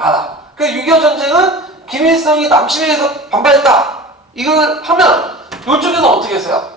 알아. 그6.25 전쟁은 김일성이 남침에서 반발했다. 이걸 하면 이쪽에는 어떻게 했어요?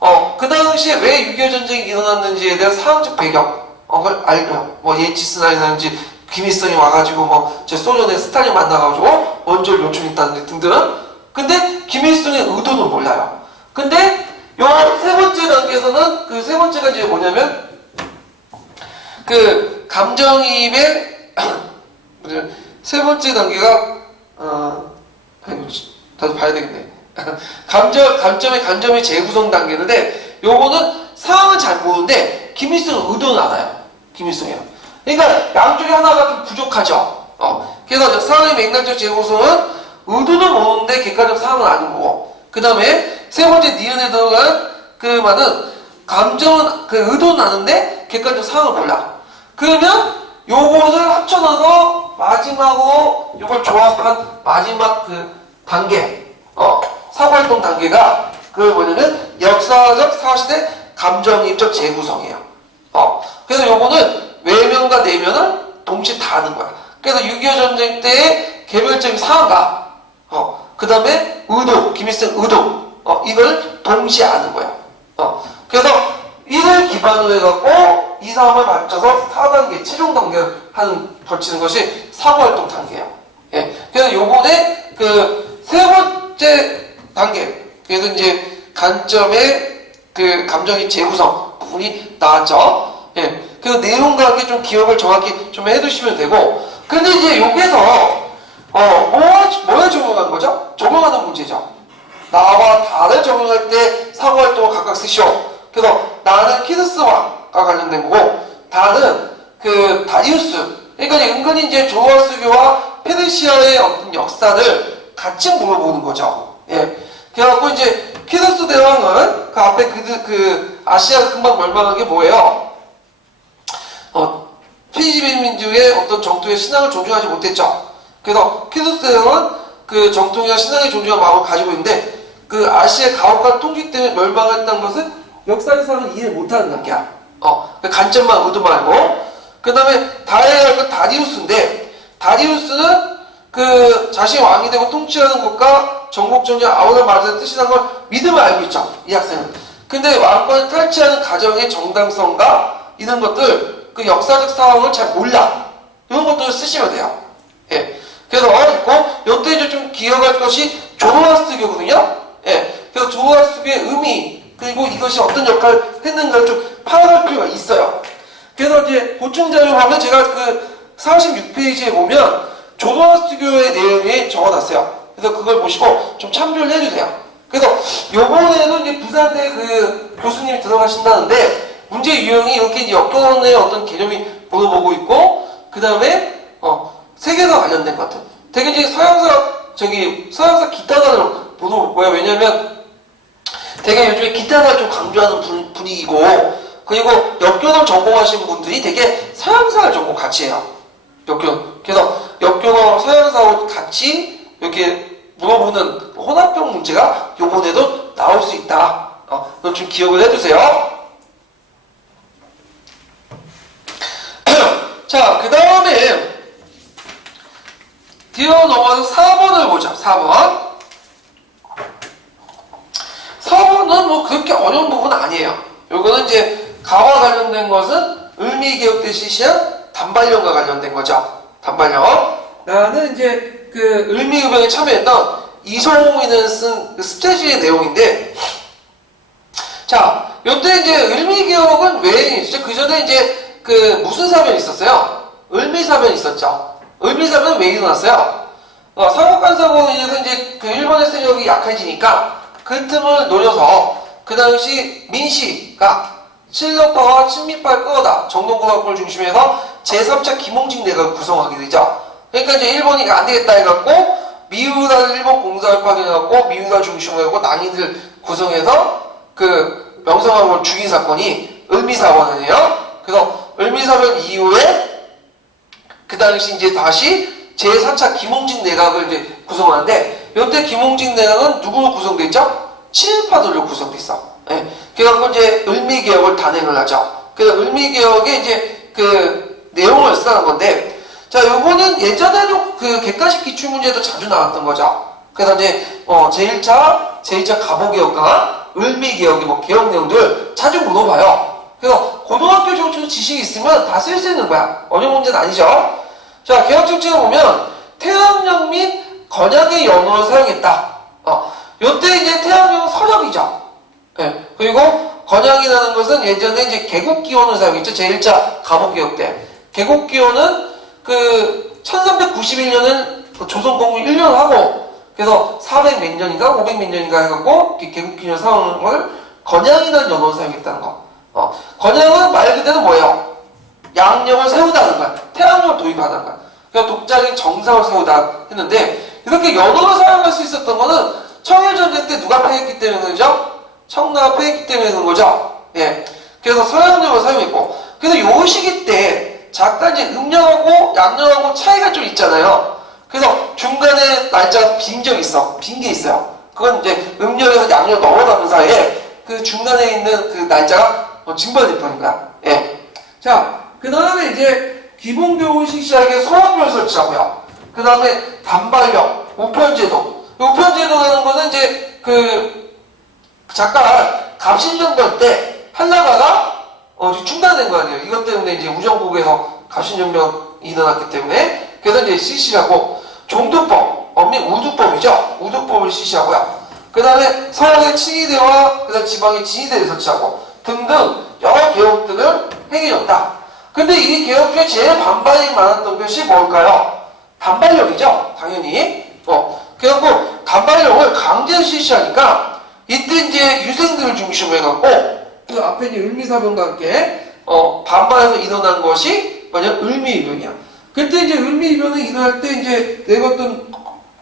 어, 그 당시에 왜 6.25 전쟁이 일어났는지에 대한 상황적 배경, 어, 그걸 알죠. 뭐 예치스나이라든지 김일성이 와가지고 뭐 제 소련의 스탈린 만나가지고 원조를 요청했다는 등등. 근데 김일성의 의도는 몰라요. 근데 요 세 번째 단계에서는 그 세 번째가 이제 뭐냐면 그 감정이입의 세 번째 단계가 어 아이고 다시 봐야 되겠네. 감정 감점의 감점의 재구성 단계인데 요거는 상황은 잘 모르는데 김일성 의도는 알아요. 김일성이요. 그러니까 양쪽에 하나가 좀 부족하죠. 어 그래서 상황의 맥락적 재구성은 의도는 모르는데 객관적 상황은 아는 거고 그 다음에 세 번째 니은에 들어간 그 말은 감정은 그 의도는 아는데 객관적 상황을 몰라. 그러면 요것을 합쳐놔서 마지막으로 요걸 조합한 마지막 그 단계, 어, 사고활동 단계가 그 뭐냐면 역사적 사실의 감정입적 재구성이에요. 어, 그래서 요거는 외면과 내면을 동시에 다 하는 거야. 그래서 6.25 전쟁 때의 개별적인 상황과, 어, 그 다음에 의도, 김일성 의도, 어, 이걸 동시에 아는 거야. 어, 그래서 이를 기반으로 해갖고 이 상황을 맞춰서 4단계 최종 단계를 하는 거치는 것이 사고활동 단계예요. 예. 그래서 요번에 그 세 번째 단계 그래서 이제 관점의 그 감정의 재구성 부분이 나왔죠. 예. 그래서 내용과 함께 좀 기억을 정확히 좀 해두시면 되고 근데 이제 여기서 어 뭐, 뭐에 적용하는 거죠? 적용하는 문제죠. 나와 다를 적용할 때 사고활동을 각각 쓰시오. 그래서 나는 키드스와 관련된 거고 다는 그 다리우스. 그러니까 이제 은근히 이제 조아스교와 페르시아의 어떤 역사를 같이 물어보는 거죠. 예. 그래갖고 이제 키드스 대왕은 그 앞에 그, 그 아시아가 금방 멸망한 게 뭐예요? 어, 피지빈 민족의 어떤 정통의 신앙을 존중하지 못했죠. 그래서 키드스 대왕은 그 정통이나 신앙의 존중한 마음을 가지고 있는데 그 아시아 가옥과 통치 때문에 멸망했다는 것은 역사상은 이해 못하는 단계야. 어, 그 관점만 의도 말고. 그 다음에 건 다리우스인데, 다리우스는 그 자신이 왕이 되고 통치하는 것과 전국정령 아우라 말하는 뜻이라는 걸 믿음을 알고 있죠. 이 학생은. 근데 왕권을 탈취하는 가정의 정당성과 이런 것들, 그 역사적 상황을 잘 몰라. 이런 것들을 쓰시면 돼요. 예. 그래서 있고, 요때 이제 좀 기억할 것이 조로아스교거든요. 예. 그래서 조로아스교의 의미, 그리고 이것이 어떤 역할을 했는가를 좀 파악할 필요가 있어요. 그래서 이제 보충 자료 하면 제가 그 46페이지에 보면 조로아스교의 내용이 적어놨어요. 그래서 그걸 보시고 좀 참조를 해주세요. 그래서 요번에도 이제 부산대 그 교수님이 들어가신다는데 문제 유형이 이렇게 이제 역도론의 어떤 개념이 물어보고 있고 그 다음에 어 세계사 관련된 것 같은. 되게 이제 서양사 저기 서양사 기타단을 물어볼 거예요. 왜냐면 되게 요즘에 기타를 좀 강조하는 분, 분위기고 그리고 역교를 전공하신 분들이 되게 서양사를 전공 같이 해요. 역교. 그래서 역교와 서양사하고 같이 이렇게 물어보는 혼합형 문제가 요번에도 나올 수 있다. 어, 그럼 좀 기억을 해두세요. 자, 그 다음에 뒤로 넘어가서 4번을 보죠. 4번. 4번은 뭐 그렇게 어려운 부분은 아니에요. 요거는 이제 가와 관련된 것은 실시한 단발령과 관련된 거죠. 단발령. 나는 이제 그 을미의병에 참여했던 이성웅이는 쓴그 스테지의 내용인데 자, 요때 이제 을미개혁은 왜 있죠? 그 전에 이제 그 무슨 사변이 있었어요? 을미사변이 있었죠. 을미사변은 왜 일어났어요? 어, 상업간사고로 인해서 이제 그 일본의 세력이 약해지니까 그 틈을 노려서 그 당시 민씨가 실력파와 친밀파를 끌어다 정동고등학교를 중심해서 제3차 김홍직 내각을 구성하게 되죠. 그러니까 이제 일본이 안 되겠다 해갖고 미우다를 일본 공사를 파견해갖고 미우다 중심으로 해갖고 난이들 구성해서 그 명성황후를 죽인 사건이 을미사건이에요. 그래서 을미사변 이후에 그 당시 이제 다시 제4차 김홍진 내각을 이제 구성하는데 이때 김홍진 내각은 누구로 구성됐죠? 친일파들로 구성됐어. 예. 그래갖고 이제 을미개혁을 단행을 하죠. 그래서 을미개혁의 이제 그 내용을 쓰는 건데 자, 요거는 예전에도 그 객관식 기출문제도 자주 나왔던 거죠. 그래서 이제, 어, 제1차, 제2차 가보개혁과 을미개혁의 뭐 개혁 내용들 자주 물어봐요. 그래서 고등학교 정도 지식이 있으면 다 쓸 수 있는 거야. 어려운 문제는 아니죠. 자, 개혁 정책을 보면 태양력 및 건양의 연호를 사용했다. 어, 요때 이제 태양력 서력이죠. 예, 그리고 건양이라는 것은 예전에 이제 개국기원을 사용했죠. 제1차 가보개혁 때. 개국기원은 그 1391년은 조선 공국 1년 하고 그래서 400 몇 년인가 500 몇 년인가 해갖고 이렇게 개국기원 사용하는 걸 건양이라는 연어를 사용했다는 거. 어, 건양은 말 그대로 뭐예요? 양력을 세우다는 거야. 태양력을 도입하다는 거야. 그러니까 독자적인 정상을 세우다 했는데 이렇게 연어를 사용할 수 있었던 거는 청일전쟁 때 누가 패했기 때문이죠? 청나가 패했기 때문에 그런 거죠. 예. 그래서 서양력을 사용했고 그래서 요 시기 때 잠깐 이제 음력하고 양력하고 차이가 좀 있잖아요. 그래서 중간에 날짜 빈적 있어. 빈 게 있어요. 그건 이제 음력에서 양력 넘어가는 사이에 그 중간에 있는 그 날짜가 어, 증발될 뻔인 거야. 예. 자, 그 다음에 이제 기본 교훈식 시작에 소학별 설치하고요. 그 다음에 단발력, 우편제도. 우편제도라는 거는 이제 그 잠깐 갑신정변 때 한나라가 어, 중단된 거 아니에요. 이것 때문에 이제 우정국에서 갑신정변이 일어났기 때문에 그래서 이제 실시하고 종두법, 엄밀 우두법이죠. 우두법을 실시하고요. 그 다음에 서양의 친위대와 그 다음 지방의 진위대를 설치하고 등등 여러 개혁들을 행해줬다. 근데 이 개혁 중에 제일 반발이 많았던 것이 뭘까요? 단발력이죠. 당연히. 어, 그래갖고 단발력을 강제 실시하니까 이때 이제 유생들을 중심으로 해갖고 그 앞에 이제 을미사병과 함께 어, 반발해서 일어난 것이 뭐냐 을미이변이야. 그때 이제 을미이변이 일어날 때 이제 내었던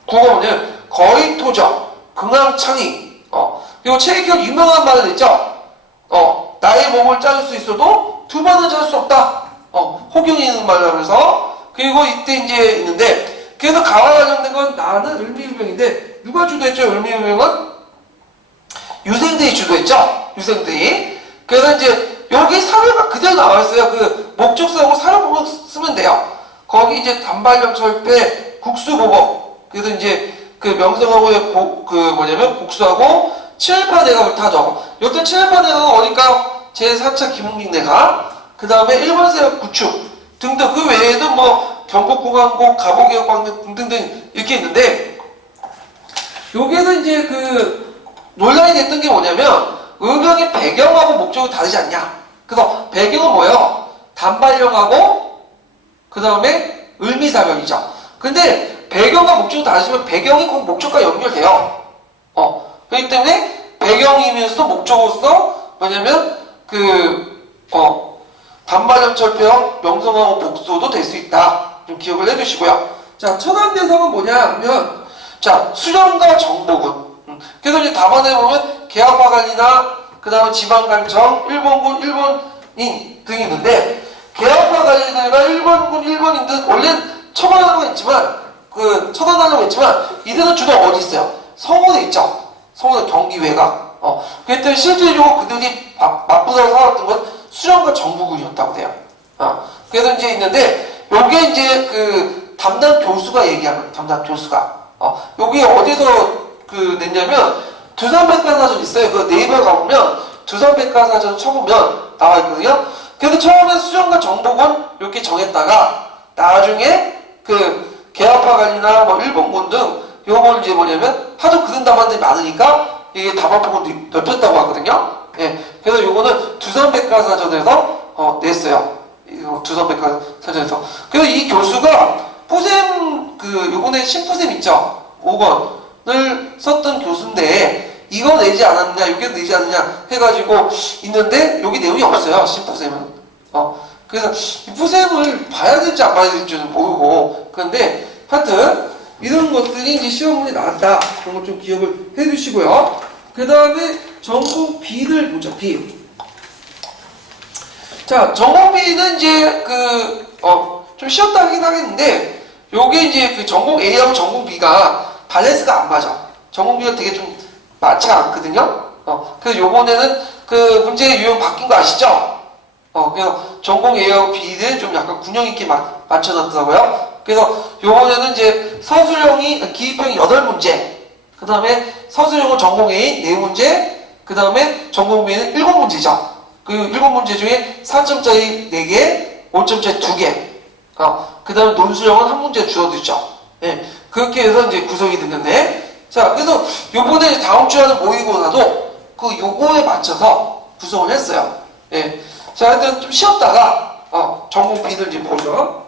구가 뭐냐 거의 토적, 긍왕창이 어, 그리고 최익현 유명한 말을 했죠. 어, 나의 몸을 자를 수 있어도 두 번은 자를 수 없다. 어, 호경이 있는 말을 하면서 그리고 이때 이제 있는데 그래서 가와 관련된 건 나는 을미유병인데 누가 주도했죠? 을미유병은 유생들이 주도했죠. 유생들이. 그래서 이제 여기 사료가 그대로 나와 있어요. 그 목적사하고 사료부분 쓰면 돼요. 거기 이제 단발령 철폐 국수보복. 그래서 이제 그 명성하고의 고- 그 뭐냐면 국수하고 친일파 내각을 타죠. 요때 내각은 어디까? 제4차 김웅직 내각. 그 다음에 일본 세력 구축 등등 그 외에도 뭐 경국공항국 가보개혁광등 등등 이렇게 있는데 여기에는 이제 그 논란이 됐던 게 뭐냐면 의경의 배경하고 목적이 다르지 않냐. 그래서 배경은 뭐예요? 단발령하고 그 다음에 을미사병이죠. 근데 배경과 목적이 다르지만 배경이 꼭 목적과 연결돼요. 어 그렇기 때문에 배경이면서도 목적으로서 뭐냐면 그 어. 단발령 철폐형 명성하고 복수도 될 수 있다. 좀 기억을 해두시고요. 자, 천안대성은 뭐냐 하면, 자, 수령과 정복은. 음, 그래서 이제 답안에 보면 관리나, 그 다음에 지방관청, 일본군, 일본인 등이 있는데, 관리들과 일본군, 일본인들, 원래 처벌하려고 했지만, 그, 처단하려고 했지만, 이들은 주로 어디 있어요? 서울에 있죠. 서울은 경기 외곽. 어, 그랬더니 실질적으로 그들이 막- 맞붙어 살았던 건 수령과 정부군이었다고 돼요. 어, 그래서 이제 있는데, 요게 이제 그 담당 교수가 얘기하는, 담당 교수가. 어, 요게 어디서 그 냈냐면, 두산백과사전 있어요. 그 네이버 가보면, 두산백과사전 쳐보면 나와 있거든요. 그래서 처음에 수령과 정복은 이렇게 정했다가, 나중에 그 개화파 관리나 뭐 일본군 등 요걸 이제 뭐냐면 하도 그런 답안들이 많으니까 이게 답안폭을 넓혔다고 하거든요. 예. 그래서 요거는 두산백과사전에서 어, 냈어요. 이거 두산백과사전에서. 그래서 이 교수가 포셈 그 요번에 신포셈 있죠. 5권 을 썼던 교수인데 이거 내지 않았냐, 이게 내지 않느냐 해가지고 있는데 여기 내용이 없어요. 신포셈은. 어. 그래서 이 포셈을 봐야 될지 안 봐야 될지는 모르고 그런데 하여튼 이런 것들이 이제 시험문에 나왔다. 그런 거좀 기억을 해두시고요. 그 다음에 전공 B를 보죠. B. 자, 전공 B는 이제 그, 어, 좀 쉬었다 하긴 하겠는데, 요게 이제 그 전공 A하고 전공 B가 밸런스가 안 맞아. 전공 B가 되게 좀 많지가 않거든요. 어, 그래서 요번에는 그 문제 유형 바뀐 거 아시죠? 어, 그래서 전공 A하고 B는 좀 약간 균형 있게 마- 맞춰놨더라고요. 그래서 요번에는 이제 서술형이, 기입형이 8문제, 그 다음에 서술형은 전공 A 4문제, 그 다음에 전공 B는 7문제죠. 그리고 7문제 중에 4점짜리 4개, 5점짜리 2개, 어, 그 다음에 논술형은 한 문제 줄어도 있죠. 예, 그렇게 해서 이제 구성이 됐는데, 자, 그래서 요번에 다음 주에 하는 모의고사도 그 요거에 맞춰서 구성을 했어요. 예. 자, 하여튼 좀 쉬었다가, 어, 전공 B를 이제 보죠.